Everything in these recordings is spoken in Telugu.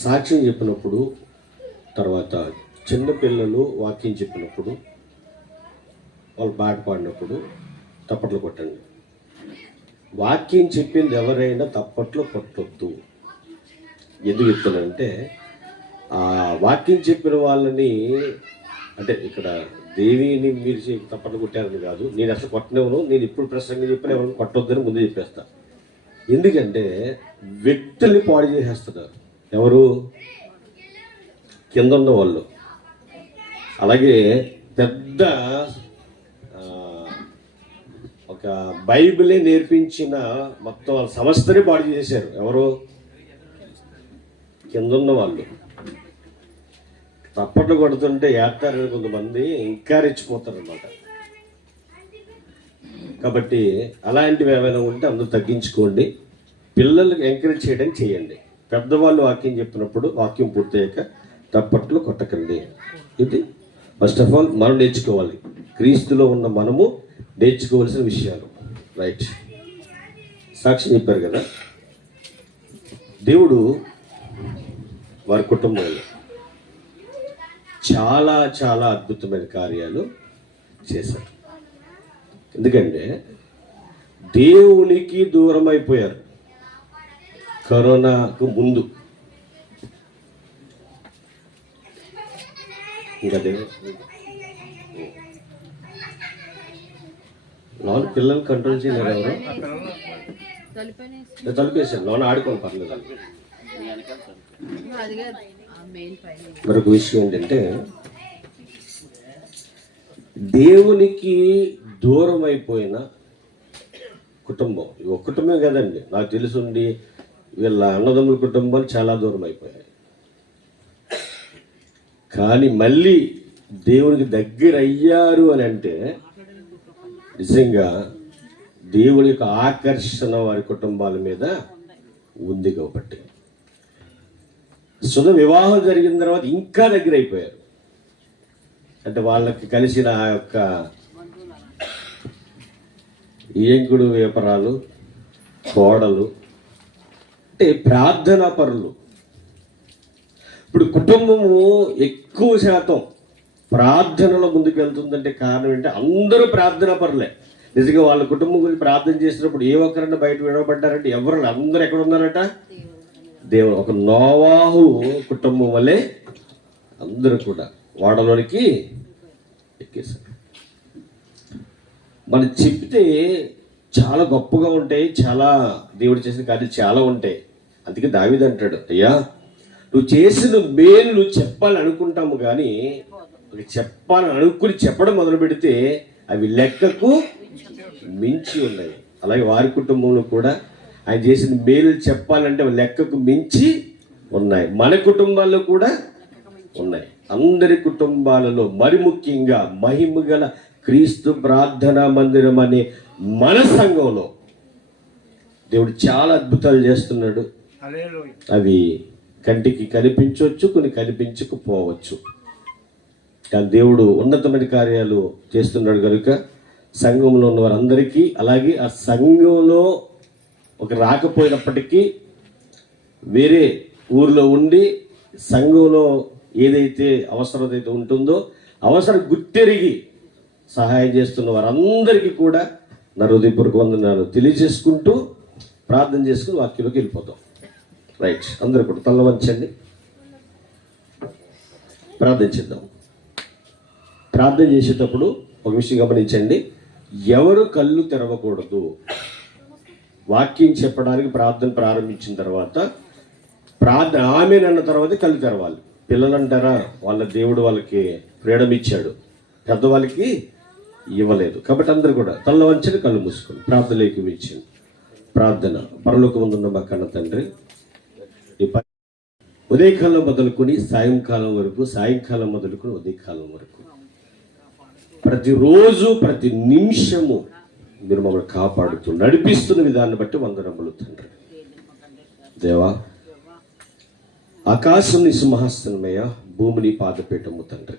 సాక్ష్యం చెప్పినప్పుడు, తర్వాత చిన్నపిల్లలు వాక్యం చెప్పినప్పుడు, వాళ్ళు పాట పాడినప్పుడు తప్పట్లు కొట్టండి. వాక్యం చెప్పింది ఎవరైనా తప్పట్లు కొట్టొద్దు. ఎందుకు చెప్తున్నానంటే, ఆ వాక్యం చెప్పిన వాళ్ళని, అంటే ఇక్కడ దేవిని మీరు తప్పట్లు కొట్టారని కాదు, నేను అసలు కొట్టనివ్వను. నేను ఇప్పుడు ప్రసంగం చెప్పిన ఎవరిని కొట్టొద్దని ముందు చెప్పేస్తా. ఎందుకంటే వ్యక్తుల్ని పాడు చేసేస్తున్నారు. ఎవరు? కింద ఉన్న వాళ్ళు. అలాగే పెద్ద ఒక బైబిలే నేర్పించిన మొత్తం వాళ్ళ సంస్థని పాడు చేశారు. ఎవరు? కింద ఉన్న వాళ్ళు. తప్పట్లు కొడుతుంటే ఏస్తారు కొంతమంది, ఇంకా రెచ్చిపోతారు అన్నమాట. కాబట్టి అలాంటివి ఏమైనా ఉంటే అందరూ తగ్గించుకోండి. పిల్లలకు ఎంకరేజ్ చేయడానికి చేయండి. పెద్దవాళ్ళు వాక్యం చెప్పినప్పుడు వాక్యం పూర్తయ్యాక తప్పట్లు కొట్టకండి. ఇది ఫస్ట్ ఆఫ్ ఆల్ మనం నేర్చుకోవాలి. క్రీస్తులో ఉన్న మనము నేర్చుకోవాల్సిన విషయాలు. రైట్. సాక్షి చెప్పారు కదా, దేవుడు వారి కుటుంబంలో చాలా చాలా అద్భుతమైన కార్యాలు చేశారు. ఎందుకంటే దేవునికి దూరం అయిపోయారు కరోనాకు ముందు. ఇంకా లోన్ పిల్లలు కంట్రోల్ చేయలేరు. ఎవరు తలుపేసాను, లోన్ ఆడుకోని పర్లేదు. మరొక విషయం ఏంటంటే, దేవునికి దూరం అయిపోయిన కుటుంబం, ఒక కుటుంబమే కదండి, నాకు తెలుసుండి వీళ్ళ అన్నదమ్ముల కుటుంబాలు చాలా దూరం అయిపోయాయి. కానీ మళ్ళీ దేవునికి దగ్గర అయ్యారు అని అంటే నిజంగా దేవుని యొక్క ఆకర్షణ వారి కుటుంబాల మీద ఉంది. కాబట్టి వివాహం జరిగిన తర్వాత ఇంకా దగ్గర అయిపోయారు. అంటే వాళ్ళకి కలిసిన ఆ యొక్క ఏంకుడు వ్యాపారాలు, కోడలు, అంటే ప్రార్థనా పరులు. ఇప్పుడు కుటుంబము ఎక్కువ శాతం ప్రార్థనలో ముందుకు వెళ్తుందంటే కారణం ఏంటంటే అందరూ ప్రార్థనా పరులే. నిజంగా వాళ్ళ కుటుంబం గురించి ప్రార్థన చేసినప్పుడు ఏ ఒక్కరన్నా బయట విడవబడ్డారంటే ఎవరు? అందరూ ఎక్కడ ఉన్నారట? దేవుడు. ఒక నోవాహు కుటుంబం వల్లే అందరూ కూడా వాడలోనికి ఎక్కేశారు. మనం చెప్తే చాలా గొప్పగా ఉంటాయి, చాలా దేవుడు చేసిన కార్యాలు చాలా ఉంటాయి. అందుకే దావీదు అంటాడు, అయ్యా నువ్వు చేసిన మేలు నువ్వు చెప్పాలని అనుకుంటాము, కానీ చెప్పాలని అనుకుని చెప్పడం మొదలు పెడితే అవి లెక్కకు మించి ఉన్నాయి. అలాగే వారి కుటుంబంలో కూడా ఆయన చేసిన మేలు చెప్పాలంటే అవి లెక్కకు మించి ఉన్నాయి. మన కుటుంబాల్లో కూడా ఉన్నాయి. అందరి కుటుంబాలలో మరి ముఖ్యంగా మహిమ గల క్రీస్తు ప్రార్థనా మందిరం అనే మన సంఘంలో దేవుడు చాలా అద్భుతాలు చేస్తున్నాడు. అవి కంటికి కనిపించవచ్చు, కొన్ని కనిపించకపోవచ్చు, కానీ దేవుడు ఉన్నతమైన కార్యాలు చేస్తున్నాడు. కనుక సంఘంలో ఉన్న వారందరికీ, అలాగే ఆ సంఘంలో ఒక రాకపోయినప్పటికీ వేరే ఊర్లో ఉండి సంఘంలో ఏదైతే అవసరత అయితే ఉంటుందో అవసరం గుర్తెరిగి సహాయం చేస్తున్న వారందరికీ కూడా నా హృదయపూర్వక వందనాలు తెలియజేసుకుంటూ ప్రార్థన చేసుకుని వాక్యంలోకి వెళ్ళిపోతాం. రైట్. అందరూ కూడా తల వంచండి, ప్రార్థించేద్దాం. ప్రార్థన చేసేటప్పుడు ఒక విషయం గమనించండి, ఎవరు కళ్ళు తెరవకూడదు. వాక్యం చెప్పడానికి ప్రార్థన ప్రారంభించిన తర్వాత ప్రార్థన ఆమేన్ అన్న తర్వాత కళ్ళు తెరవాలి. పిల్లలు అంటారా, వాళ్ళ దేవుడు వాళ్ళకి ఫ్రీడమ్ ఇచ్చాడు, పెద్దవాళ్ళకి ఇవ్వలేదు. కాబట్టి అందరూ కూడా తల్ల వంచని కళ్ళు మూసుకొని ప్రార్థనలోకి ఇచ్చింది. ప్రార్థన. పరలోకమందున్న మా కన్న తండ్రి, ఈ ఉదయకాలం మొదలుకొని సాయంకాలం వరకు, సాయంకాలం మొదలుకొని ఉదయకాలం వరకు ప్రతిరోజు ప్రతి నిమిషము మీరు మమ్మల్ని కాపాడుతూ నడిపిస్తున్న విధాన్ని బట్టి వందనములు తండ్రి. దేవా, ఆకాశం నీ సింహాసనమయ్యా, భూమిని పాదపీఠము తండ్రి.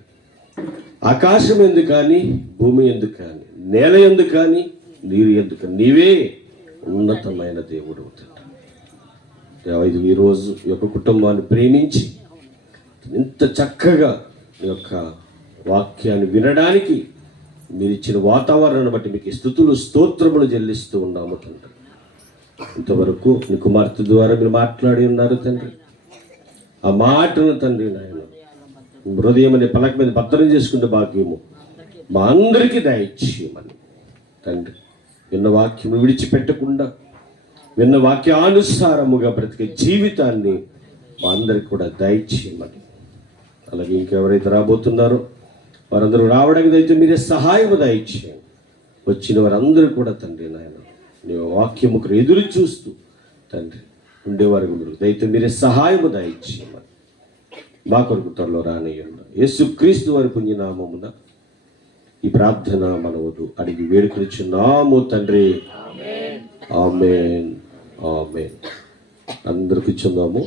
ఆకాశం ఎందుకు కానీ, భూమి ఎందుకు కానీ, నేల యందు కానీ నీరు యందు కానీ నీవే ఉన్నతమైన దేవుడు తండ్రి. ఈరోజు ఈ యొక్క కుటుంబాన్ని ప్రేమించి ఇంత చక్కగా ఈ యొక్క వాక్యాన్ని వినడానికి మీరు ఇచ్చిన వాతావరణాన్ని బట్టి మీకు స్తుతులు స్తోత్రములు చెల్లిస్తూ ఉన్నాము తండ్రి. ఇంతవరకు మీ కుమార్తె ద్వారా మీరు మాట్లాడి ఉన్నారు తండ్రి. ఆ మాటను తండ్రి నాయన హృదయం అనే పలక మీద భద్రం చేసుకుంటే భాగ్యము మా అందరికీ దయచేయమని తండ్రి. విన్న వాక్యం విడిచిపెట్టకుండా విన్న వాక్యానుసారముగా బ్రతికే జీవితాన్ని మా అందరికి కూడా దయచేయమని, అలాగే ఇంకెవరైతే రాబోతున్నారో వారందరూ రావడానికి అయితే మీరే సహాయము దయచేయండి. వచ్చిన వారందరూ కూడా తండ్రి నాయన నీ వాక్యముకు ఎదురు చూస్తూ తండ్రి ఉండేవారి దయతో మీరే సహాయము దయచేయమని మా కొరకు త్వరలో రానియ్యండి. యేసుక్రీస్తు వారి పుణ్యనామమున ఈ ప్రార్థన మనవదు అడిగి వేడుకొనిచున్నాము తండ్రి. ఆమేన్ ఆమేన్. అందరికి చెందాము.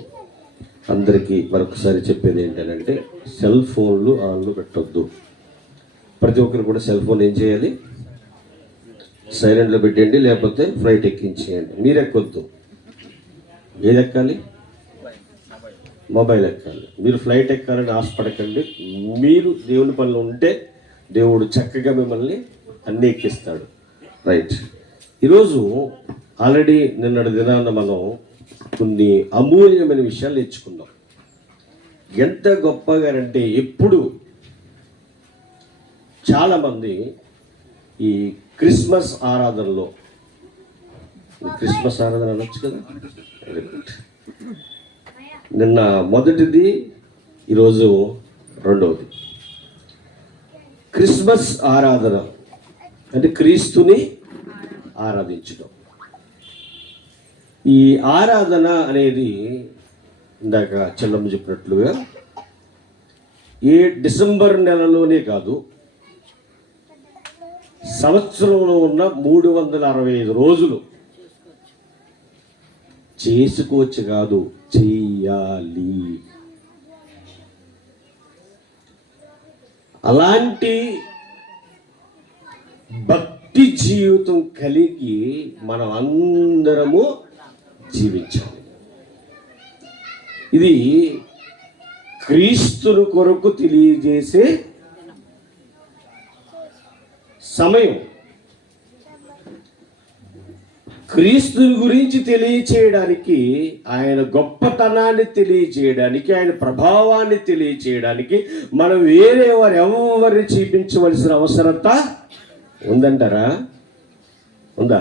అందరికీ మరొకసారి చెప్పేది ఏంటంటే సెల్ ఫోన్లు ఆన్లో పెట్టొద్దు. ప్రతి ఒక్కరు కూడా సెల్ ఫోన్ ఏం చేయాలి? సైలెంట్లో పెట్టండి, లేకపోతే ఫ్లైట్ ఎక్కించేయండి. మీరు ఎక్కొద్దు. ఏది ఎక్కాలి? మొబైల్ ఎక్కాలి. మీరు ఫ్లైట్ ఎక్కాలని ఆశపడకండి. మీరు దేవుని పనిలో ఉంటే దేవుడు చక్కగా మిమ్మల్ని అన్నీ ఎక్కిస్తాడు. రైట్. ఈరోజు ఆల్రెడీ నిన్నటి దినాన మనం కొన్ని అమూల్యమైన విషయాలు నేర్చుకున్నాం. ఎంత గొప్పగానంటే ఎప్పుడు చాలామంది ఈ క్రిస్మస్ ఆరాధనలో, క్రిస్మస్ ఆరాధన అనొచ్చు కదా, వెరీ గుడ్. నిన్న మొదటిది, ఈరోజు రెండవది. క్రిస్మస్ ఆరాధన అంటే క్రీస్తుని ఆరాధించడం. ఈ ఆరాధన అనేది ఇందాక చెల్లమ్మ చెప్పినట్లుగా ఏ డిసెంబర్ నెలలోనే కాదు, సంవత్సరంలో ఉన్న 365 రోజులు చేసుకోవచ్చు కాదు, చెయ్యాలి. అలాంటి భక్తి జీవితం కలిగి మనం అందరము జీవించాలి. ఇది క్రీస్తుని కొరకు తెలియజేసే సమయం. క్రీస్తుని గురించి తెలియచేయడానికి, ఆయన గొప్పతనాన్ని తెలియచేయడానికి, ఆయన ప్రభావాన్ని తెలియచేయడానికి మనం వేరే వారు ఎవరిని చూపించవలసిన అవసరత ఉందంటారా? ఉందా?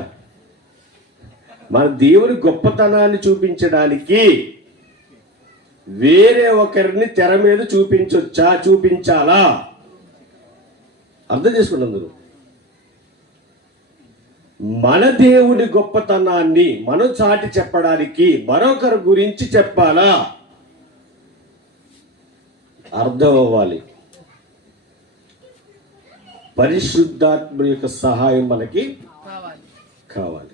మన దేవుని గొప్పతనాన్ని చూపించడానికి వేరే ఒకరిని తెర మీద చూపించొచ్చా? చూపించాలా? అర్థం చేసుకోండి అందరూ. మన దేవుని గొప్పతనాన్ని మనం చాటి చెప్పడానికి మరొకరి గురించి చెప్పాలా? అర్థం అవ్వాలి. పరిశుద్ధాత్మ యొక్క సహాయం మనకి కావాలి.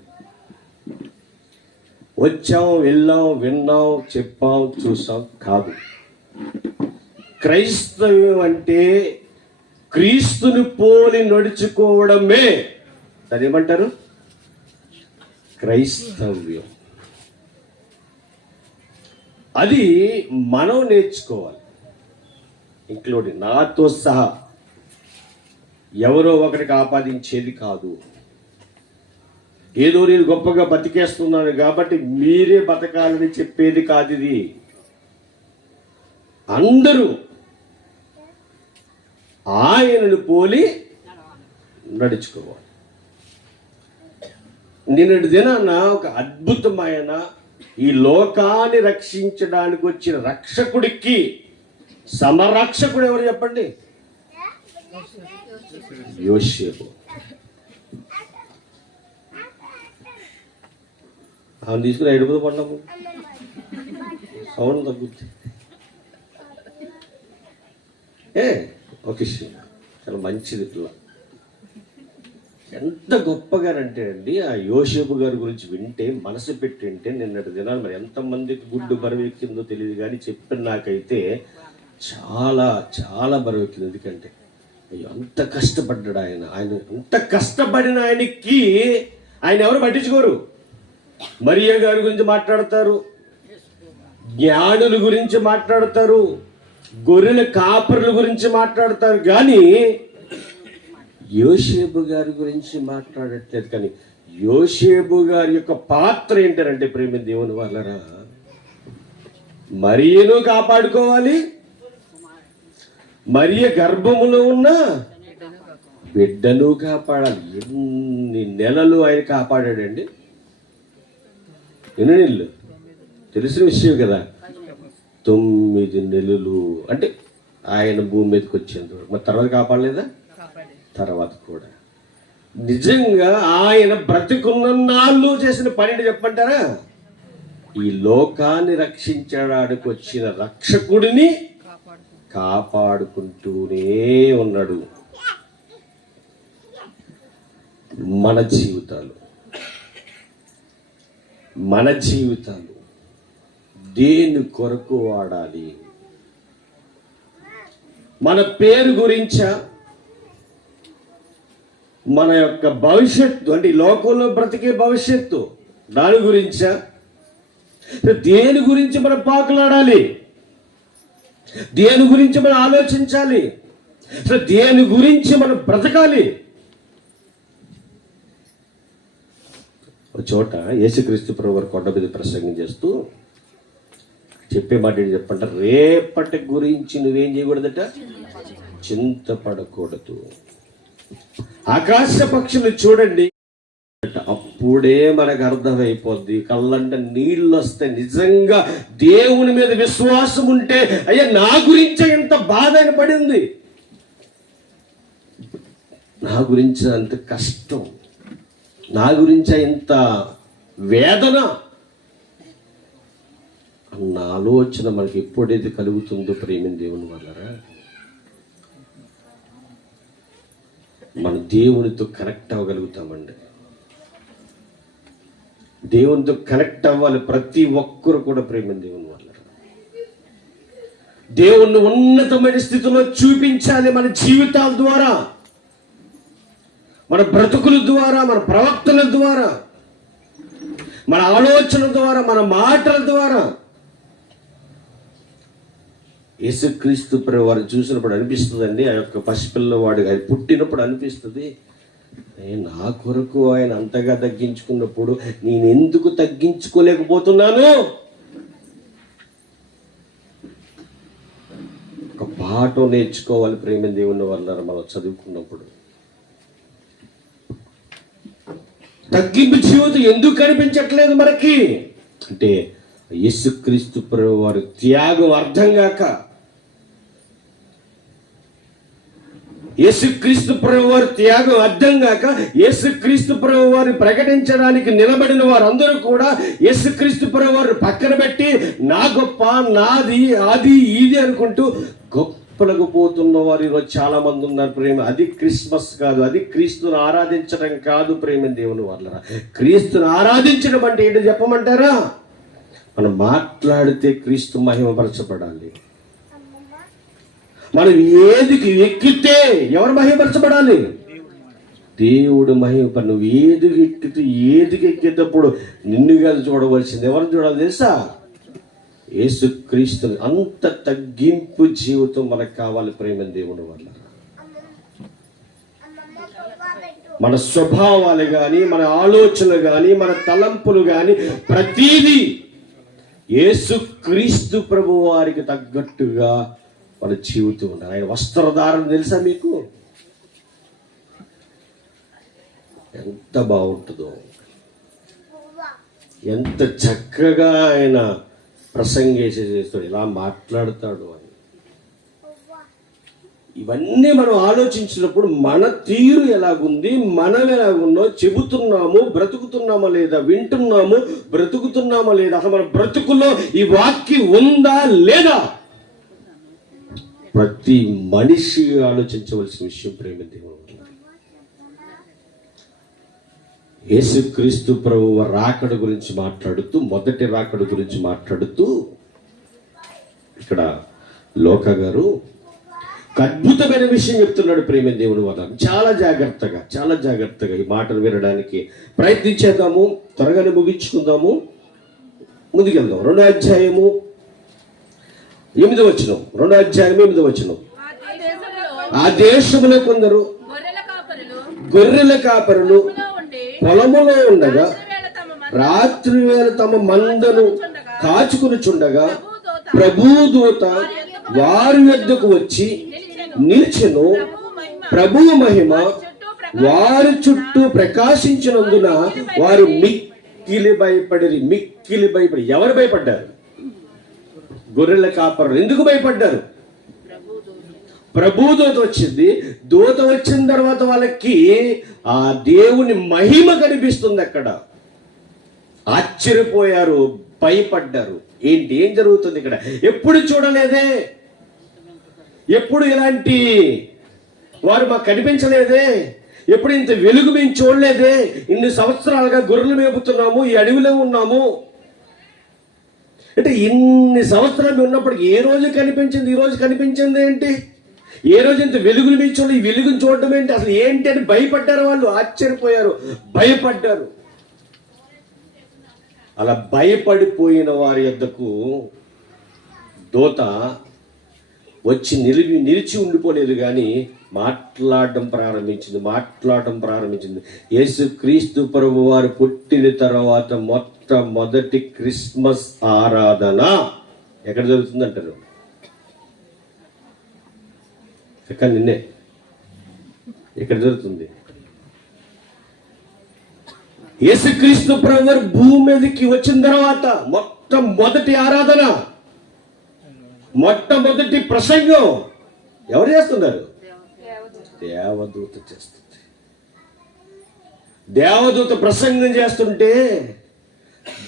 వచ్చాం, వెళ్ళాం, విన్నాం, చెప్పాం, చూసాం కాదు. క్రైస్తవ్యం అంటే క్రీస్తుని పోలి నడుచుకోవడమే. దాన్ని ఏమంటారు? క్రైస్తవ్యం. అది మనం నేర్చుకోవాలి, ఇంక్లూడింగ్ నాతో సహా. ఎవరో ఒకరికి ఆపాదించేది కాదు. ఏదో నేను గొప్పగా బతికేస్తున్నాను కాబట్టి మీరే బతకాలని చెప్పేది కాదు. ఇది అందరూ ఆయనను పోలి నడుచుకోవాలి. నిన్నటి దినాన ఒక అద్భుతమైన ఈ లోకాన్ని రక్షించడానికి వచ్చిన రక్షకుడికి సమరక్షకుడు ఎవరు చెప్పండి? యోసేపు. ఆమె తీసుకుని ఎడుపుదు పడ్డాము, సౌండ్ తగ్గుద్ది. ఓకే, చాలా మంచిది. ఇట్లా ఎంత గొప్పగానంటే అండి, ఆ యోసేపు గారి గురించి వింటే, మనసు పెట్టి వింటే, నిన్నటి దినాలు మరి ఎంతమందికి గుడ్డు బరువు ఎక్కిందో తెలియదు కానీ చెప్పిన నాకైతే చాలా చాలా బరువు ఎక్కింది. ఎందుకంటే అయ్యో అంత కష్టపడ్డాడు ఆయన. అంత కష్టపడిన ఆయనకి ఆయన ఎవరు పట్టించుకోరు. మరియ గారి గురించి మాట్లాడతారు, జ్ఞానుల గురించి మాట్లాడతారు, గొర్రెల కాపరుల గురించి మాట్లాడతారు, కానీ యోసేపు గారి గురించి మాట్లాడట్లేదు. కానీ యోసేపు గారి యొక్క పాత్ర ఏంటంటే ప్రేమ దేవుని వల్లరా, మరియను కాపాడుకోవాలి, మరియ గర్భములో ఉన్న బిడ్డను కాపాడాలి. ఎన్ని నెలలు ఆయన కాపాడాడండి? ఎన్ని నెలలు తెలిసిన విషయం కదా. 9 నెలలు అంటే ఆయన భూమి మీదకి వచ్చేందుకు. మరి తర్వాత కాపాడలేదా? తర్వాత కూడా నిజంగా ఆయన బ్రతికున్న నాళ్ళు చేసిన పని చెప్పంటారా? ఈ లోకాన్ని రక్షించడానికి వచ్చిన రక్షకుడిని కాపాడుకుంటూనే ఉన్నాడు. మన జీవితాలు దేని కొరకు వాడాలి? మన పేరు గురించా, మన యొక్క భవిష్యత్తు అంటే ఈ లోకంలో బ్రతికే భవిష్యత్తు దాని గురించా? దేని గురించి మనం పాకులాడాలి? దేని గురించి మనం ఆలోచించాలి? దేని గురించి మనం బ్రతకాలి? ఒక చోట యేసుక్రీస్తు ప్రభువు కొండ మీద ప్రసంగం చేస్తూ చెప్పే మాట ఏంటి చెప్పంట? రేపటి గురించి నువ్వేం చేయకూడదట? చింతపడకూడదు. ఆకాశ పక్షులు చూడండి, అప్పుడే మనకు అర్థమైపోద్ది. కళ్ళంట నీళ్ళు వస్తే నిజంగా దేవుని మీద విశ్వాసం ఉంటే, అయ్యా నా గురించి ఎంత బాధ అని పడింది, నా గురించి అంత కష్టం, నా గురించి ఎంత వేదన అన్న ఆలోచన మనకి ఎప్పుడైతే కలుగుతుందో ప్రేమిన దేవుని వల్లరా, మన దేవునితో కనెక్ట్ అవ్వగలుగుతామండి. దేవునితో కనెక్ట్ అవ్వాలి ప్రతి ఒక్కరు కూడా ప్రేమ దేవుని వల్ల. దేవుణ్ణి ఉన్నతమైన స్థితిలో చూపించాలి మన జీవితాల ద్వారా, మన బ్రతుకుల ద్వారా, మన ప్రవక్తల ద్వారా, మన ఆలోచన ద్వారా, మన మాటల ద్వారా. యేసుక్రీస్తు వారు చూసినప్పుడు అనిపిస్తుందండి, ఆ యొక్క పసిపిల్లవాడు ఆయన పుట్టినప్పుడు అనిపిస్తుంది, నా కొరకు ఆయన అంతగా తగ్గించుకున్నప్పుడు నేను ఎందుకు తగ్గించుకోలేకపోతున్నాను? ఒక పాఠం నేర్చుకోవాలి ప్రేమ దేవుని వల్ల. మనం చదువుకున్నప్పుడు తగ్గింపు జీవితం ఎందుకు కనిపించట్లేదు మనకి అంటే, యేసుక్రీస్తు ప్రభువు వారి త్యాగం అర్థం కాక, యేసుక్రీస్తు ప్రభువు వారి త్యాగం అర్థం కాక, యేసుక్రీస్తు ప్రభువు వారిని ప్రకటించడానికి నిలబడిన వారందరూ కూడా యేసుక్రీస్తు ప్రభువు వారిని పక్కన పెట్టి నా గొప్ప, నాది, అది, ఇది అనుకుంటూ గొప్పలకు పోతున్న వారు ఈరోజు చాలా మంది ఉన్నారు ప్రేమ. అది క్రిస్మస్ కాదు, అది క్రీస్తుని ఆరాధించడం కాదు ప్రేమ దేవుని వల్ల. క్రీస్తుని ఆరాధించడం అంటే ఏంటో చెప్పమంటారా? మనం మాట్లాడితే క్రీస్తు మహిమపరచబడాలి. మనం ఏదికి ఎక్కితే ఎవరు మహిమపరచబడాలి? దేవుడు మహిమ. నువ్వు ఏదికి ఎక్కితే, ఏదికి ఎక్కేటప్పుడు నిన్నుగా చూడవలసింది ఎవరిని చూడాలి తెలుసా? యేసుక్రీస్తు. అంత తగ్గింపు జీవితం మనకు కావాలి ప్రేమ దేవుని వల్ల. మన స్వభావాలు కానీ, మన ఆలోచనలు కానీ, మన తలంపులు కానీ ప్రతీదీ యేసుక్రీస్తు ప్రభు వారికి తగ్గట్టుగా మన జీవితం ఉండాలి. ఆయన వస్త్రధారణ తెలుసా మీకు? ఎంత బాగుంటుందో, ఎంత చక్కగా ఆయన ప్రసంగేసేస్తాడు, ఇలా మాట్లాడతాడు అని. ఇవన్నీ మనం ఆలోచించినప్పుడు మన తీరు ఎలాగుంది, మనం ఎలాగున్నో చెబుతున్నాము, బ్రతుకుతున్నామా లేదా, వింటున్నాము, బ్రతుకుతున్నామా లేదా, అసలు మన బ్రతుకులో ఈ వాక్యం ఉందా లేదా, ప్రతి మనిషి ఆలోచించవలసిన విషయం ప్రేమ దేవుడు. యేసుక్రీస్తు ప్రభువు రాకడ గురించి మాట్లాడుతూ, మొదటి రాకడ గురించి మాట్లాడుతూ ఇక్కడ లోక గారు అద్భుతమైన విషయం చెప్తున్నాడు ప్రేమ దేవుని వల్ల. చాలా జాగ్రత్తగా ఈ మాటలు వినడానికి ప్రయత్నించేద్దాము. త్వరగానే ముగించుకుందాము, ముందుకెళ్దాం. 2వ అధ్యాయము 8వ వచనం. 2వ అధ్యాయం 8వ వచనం. ఆ దేశంలో కొందరు గొర్రెల కాపరులు పొలములో ఉండగా రాత్రి వేళ తమ మందను కాచుకునిచుండగా ప్రభుదూత వారి యొద్దకు వచ్చి నిలిచెను. ప్రభువు మహిమ వారి చుట్టూ ప్రకాశించినందున వారు మిక్కిలి భయపడి. ఎవరు భయపడ్డారు? గొర్రెల కాపరులు. ఎందుకు భయపడ్డారు? ప్రభుదూత వచ్చింది. దూత వచ్చిన తర్వాత వాళ్ళకి ఆ దేవుని మహిమ కనిపిస్తుంది. అక్కడ ఆశ్చర్యపోయారు, భయపడ్డారు. ఏం జరుగుతుంది ఇక్కడ? ఎప్పుడు చూడలేదే, ఎప్పుడు ఇలాంటి వారు మాకు కనిపించలేదే, ఎప్పుడు ఇంత వెలుగు మేము చూడలేదే, ఇన్ని సంవత్సరాలుగా గొర్రెలు మేపుతున్నాము, ఈ అడవిలో ఉన్నాము అంటే ఇన్ని సంవత్సరాలు ఉన్నప్పటికీ ఏ రోజు కనిపించింది, ఈ రోజు కనిపించింది ఏంటి? ఏ రోజు ఇంత వెలుగులు మేము చూడలేదు, ఈ వెలుగును చూడడం ఏంటి, అసలు ఏంటి అని భయపడ్డారు. వాళ్ళు ఆశ్చర్యపోయారు, భయపడ్డారు. అలా భయపడిపోయిన వారి యొద్దకు దూత వచ్చి నిలిచి ఉండిపోలేదు, కానీ మాట్లాడడం ప్రారంభించింది. యేసుక్రీస్తు ప్రభు వారు పుట్టిన తర్వాత మొట్టమొదటి క్రిస్మస్ ఆరాధన ఎక్కడ జరుగుతుంది అంటారు? నిన్నే ఎక్కడ జరుగుతుంది? యేసుక్రీస్తు ప్రభు వారు భూమి మీదకి వచ్చిన తర్వాత మొట్టమొదటి ఆరాధన, మొట్టమొదటి ప్రసంగం ఎవరు చేస్తున్నారు? దేవదూత చేస్తుంది. దేవదూత ప్రసంగం చేస్తుంటే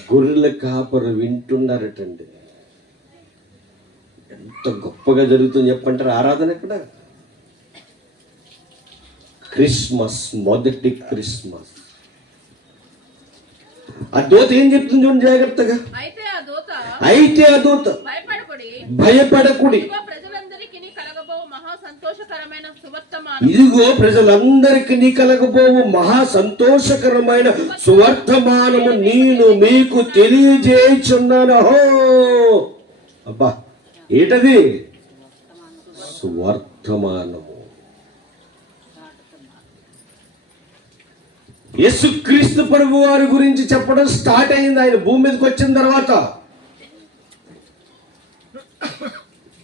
గొర్రెల కాపరు వింటున్నారటండి. ఎంత గొప్పగా జరుగుతుంది చెప్పంటారు ఆరాధన. ఎక్కడ? మొదటి క్రిస్మస్. ఆ దూత ఏం చెప్తుంది చూడండి జాగ్రత్తగా. అయితే ఆ దూత భయపడకుడి, ఇదిగో ప్రజలందరికీ కలగబోవు మహా సంతోషకరమైన సువర్తమానము నేను మీకు తెలియజేయుచున్నాను. అబ్బా, ఏంటది? సువర్తమానము. యేసుక్రీస్తు ప్రభు వారి గురించి చెప్పడం స్టార్ట్ అయింది ఆయన భూమి మీదకి వచ్చిన తర్వాత.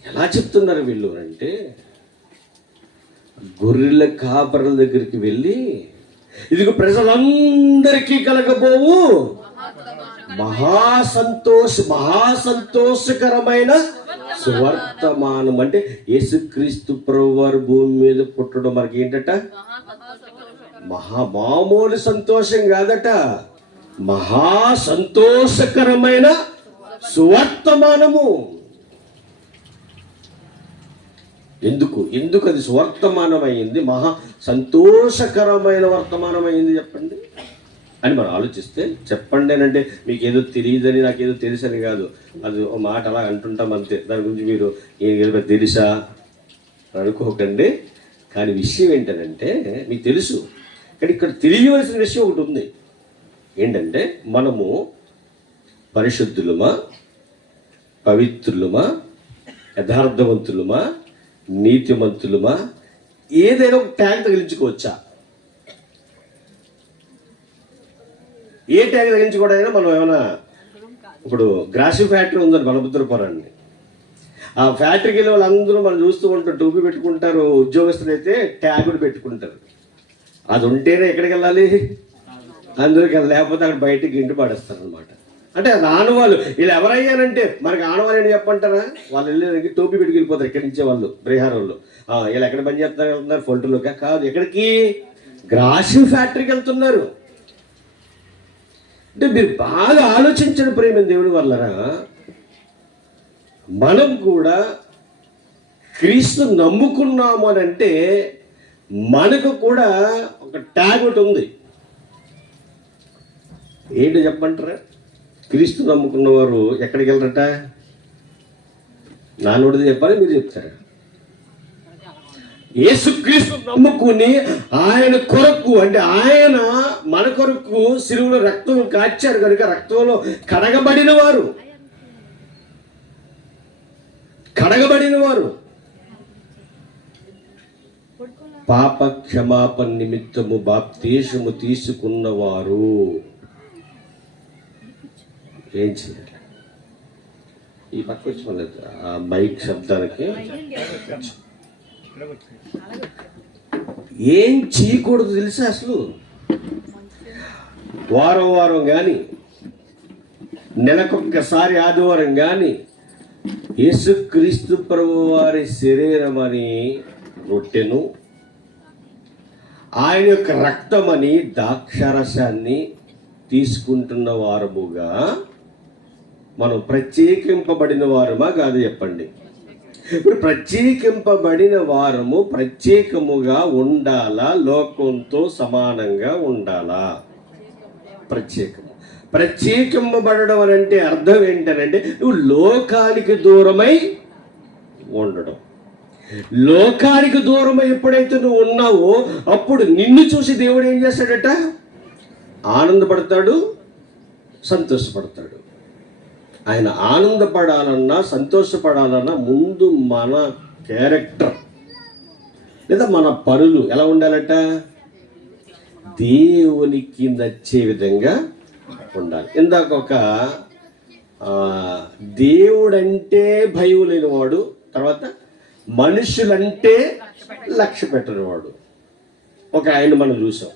ఎలా చెప్తున్నారు వీళ్ళు అంటే, గొర్రెల కాపరుల దగ్గరికి వెళ్ళి ఇదిగో ప్రజలందరికీ కలగబోవు మహాసంతోషకరమైన సువర్తమానం. అంటే యేసుక్రీస్తు ప్రభు వారు భూమి మీద పుట్టడం మనకి ఏంటట? మామూలు సంతోషం కాదట, మహా సంతోషకరమైన సువర్తమానము. ఎందుకు అది సువర్తమానం అయింది, మహా సంతోషకరమైన వర్తమానం అయింది చెప్పండి అని మనం ఆలోచిస్తే, చెప్పండి అని అంటే మీకు ఏదో తెలియదని నాకేదో తెలుసని కాదు, అది ఒక మాట అలా అంటుంటాం అంతే. దాని గురించి మీరు ఏదో తెలుసా అనుకోకండి. కానీ విషయం ఏంటంటే మీకు తెలుసు, కానీ ఇక్కడ తెలియవలసిన విషయం ఒకటి ఉంది. ఏంటంటే మనము పరిశుద్ధులమా, పవిత్రులమా, యథార్థవంతులమా, నీతిమంతులమా, ఏదైనా ఒక ట్యాగ్ తగిలించుకోవచ్చా? ఏ ట్యాగ్ తగిలించుకోవడైనా మనం ఏమైనా, ఇప్పుడు గ్రాసి ఫ్యాక్టరీ ఉందని బలభద్రపురాన్ని, ఆ ఫ్యాక్టరీకి వెళ్ళే వాళ్ళందరూ మనం చూస్తూ ఉంటారు, టోపీ పెట్టుకుంటారు, ఉద్యోగస్తులు అయితే ట్యాగ్ కూడా పెట్టుకుంటారు. అది ఉంటేనే ఎక్కడికి వెళ్ళాలి? అందులోకి వెళ్ళాలి, లేకపోతే అక్కడ బయటకి ఇంటి పడేస్తారు అనమాట. అంటే అది ఆనవాళ్ళు. వీళ్ళు ఎవరయ్యానంటే మనకి ఆనవాళ్ళు ఏంటి చెప్పంటారా? వాళ్ళు వెళ్ళేదానికి టోపీ పెట్టుకు వెళ్ళిపోతారు ఇక్కడి నుంచే వాళ్ళు, బీహార్ వాళ్ళు. వీళ్ళు ఎక్కడ పని చేస్తారు? వెళ్తున్నారు ఫోటోలోకి కాదు, ఎక్కడికి? గ్రాసి ఫ్యాక్టరీకి వెళ్తున్నారు. అంటే మీరు బాగా ఆలోచించండి ప్రేమ దేవుని వల్లరా, మనం కూడా క్రీస్తు నమ్ముకున్నాము అని అంటే మనకు కూడా ఒక ట్యాగ్ ఒకటి ఉంది. ఏంటి చెప్పంటారా? క్రీస్తు నమ్ముకున్న వారు ఎక్కడికి వెళ్ళరట? నాన్నోడిది చెప్పాలి, మీరు చెప్తారా? యేసుక్రీస్తు నమ్ముకుని ఆయన కొరకు, అంటే ఆయన మన కొరకు సిలువలో రక్తం కాచారు కనుక రక్తంలో కడగబడిన వారు పాప క్షమాపణ నిమిత్తము బాప్తీసము తీసుకున్నవారు ఏం చేయాలి? ఈ పక్క వచ్చి మళ్ళీ ఆ మైక్ శబ్దానికి ఏం చేయకూడదు తెలుసా? అసలు వారం కానీ, నెలకొక్కసారి ఆదివారం కానీ యేసుక్రీస్తు ప్రభు వారి శరీరం అని రొట్టెను, ఆయన యొక్క రక్తమని ద్రాక్షారసాన్ని తీసుకుంటున్న వారముగా మనం ప్రత్యేకింపబడిన వారమా కాదు చెప్పండి? ఇప్పుడు ప్రత్యేకింపబడిన వారము ప్రత్యేకముగా ఉండాలా, లోకంతో సమానంగా ఉండాలా? ప్రత్యేకింపబడడం అని అంటే అర్థం ఏంటనంటే నువ్వు లోకానికి దూరమై ఉండడం. లోకానికి దూరమై ఎప్పుడైతే నువ్వు ఉన్నావో అప్పుడు నిన్ను చూసి దేవుడు ఏం చేస్తాడట? ఆనందపడతాడు, సంతోషపడతాడు. ఆయన ఆనందపడాలన్నా సంతోషపడాలన్నా ముందు మన క్యారెక్టర్ లేదా మన పనులు ఎలా ఉండాలట? దేవునికి నచ్చే విధంగా ఉండాలి. ఇందాక ఒక దేవుడంటే భయం లేనివాడు, తర్వాత మనుషులంటే లక్ష్య పెట్టినవాడు ఒక ఆయన మనం చూసాం.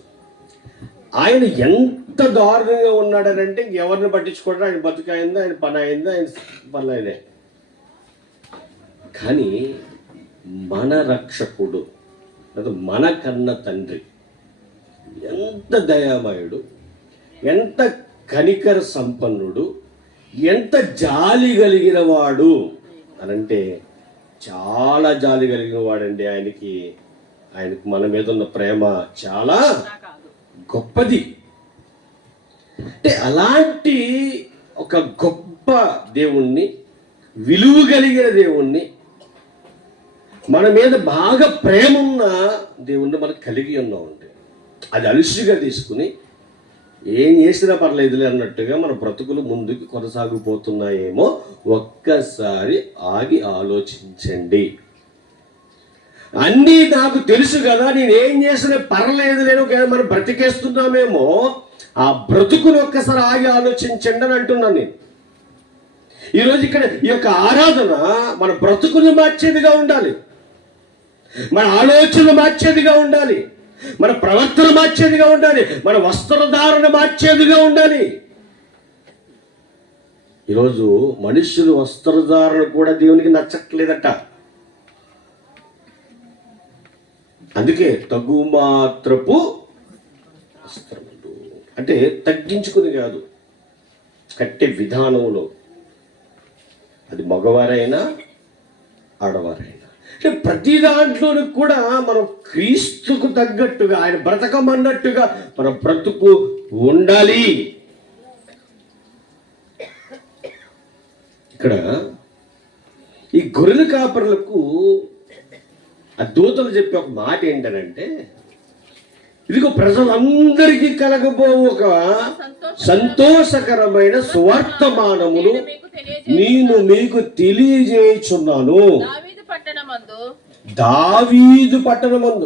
ఆయన ఎంత దారుణంగా ఉన్నాడనంటే ఎవరిని పట్టించుకోవడం, ఆయన బతుకైంది, ఆయన పని అయింది, ఆయన పని అయినే. కానీ మన రక్షకుడు లేదా మన కన్న తండ్రి ఎంత దయామయుడు, ఎంత కనికర సంపన్నుడు, ఎంత జాలి కలిగిన వాడు అనంటే చాలా జాలి కలిగిన వాడండి. ఆయనకు మన మీద ఉన్న ప్రేమ చాలా గొప్పది. అంటే అలాంటి ఒక గొప్ప దేవుణ్ణి, విలువ కలిగిన దేవుణ్ణి, మన మీద బాగా ప్రేమ ఉన్న దేవుణ్ణి మనం కలిగి ఉన్నామంటే అది అలుసుగా తీసుకుని ఏం చేసినా పర్లేదులే అన్నట్టుగా మన బ్రతుకులు ముందుకు కొనసాగిపోతున్నాయేమో ఒక్కసారి ఆగి ఆలోచించండి. అన్నీ నాకు తెలుసు కదా, నేను ఏం చేసినా పర్లేదు లేను కదా, మనం బ్రతికేస్తున్నామేమో, ఆ బ్రతుకును ఒక్కసారి ఆగి ఆలోచించండి అని అంటున్నాను నేను. ఈరోజు ఇక్కడ ఈ యొక్క ఆరాధన మన బ్రతుకును మార్చేదిగా ఉండాలి, మన ఆలోచనలు మార్చేదిగా ఉండాలి, మన ప్రవర్తన మార్చేదిగా ఉండాలి, మన వస్త్రధారణ మార్చేదిగా ఉండాలి. ఈరోజు మనుషులు వస్త్రధారణ కూడా దేవునికి నచ్చట్లేదట. అందుకే తగు మాత్రపు వస్త్రములు అంటే తగ్గించుకుని కాదు, కట్టే విధానంలో, అది మగవారైనా ఆడవారైనా, అంటే ప్రతి దాంట్లోనూ కూడా మనం క్రీస్తుకు తగ్గట్టుగా, ఆయన బ్రతకమన్నట్టుగా మన బ్రతుకు ఉండాలి. ఇక్కడ ఈ గొర్రెల కాపరులకు ఆ దూతలు చెప్పే ఒక మాట ఏంటనంటే, ఇదిగో ప్రజలందరికీ కలగబో ఒక సంతోషకరమైన సువర్తమానమును నేను మీకు తెలియజేయుచున్నాను. దావీదు పట్టణమందు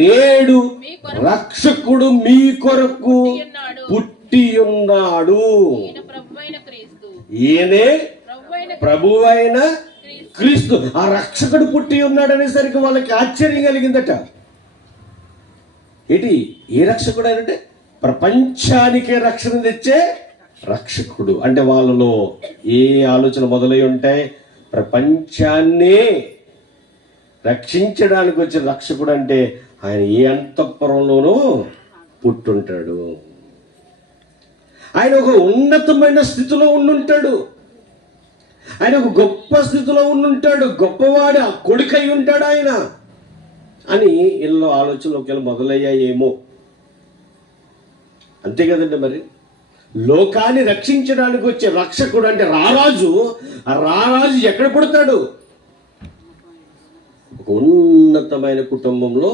నేడు రక్షకుడు మీ కొరకు పుట్టి ఉన్నాడు. ఈయనే ప్రభువైన క్రీస్తు. ఆ రక్షకుడు పుట్టి ఉన్నాడు అనేసరికి వాళ్ళకి ఆశ్చర్యం కలిగిందట. ఏంటి ఏ రక్షకుడు అంటే? ప్రపంచానికే రక్షణ తెచ్చే రక్షకుడు. అంటే వాళ్ళలో ఏ ఆలోచన మొదలై ఉంటాయి? ప్రపంచాన్నే రక్షించడానికి వచ్చిన రక్షకుడు అంటే ఆయన ఏ అంతఃపురంలోనూ పుట్టుంటాడు. ఆయన ఒక ఉన్నతమైన స్థితిలో ఉండుంటాడు, ఆయన ఒక గొప్ప స్థితిలో ఉండుంటాడు, గొప్పవాడు ఆ కొడుకై ఉంటాడు ఆయన అని ఎన్నో ఆలోచనలు ఒకవేళ మొదలయ్యాయేమో. అంతే కదండి. మరి లోకాన్ని రక్షించడానికి వచ్చే రక్షకుడు అంటే రారాజు. ఆ రారాజు ఎక్కడ పుడతాడు? ఒక ఉన్నతమైన కుటుంబంలో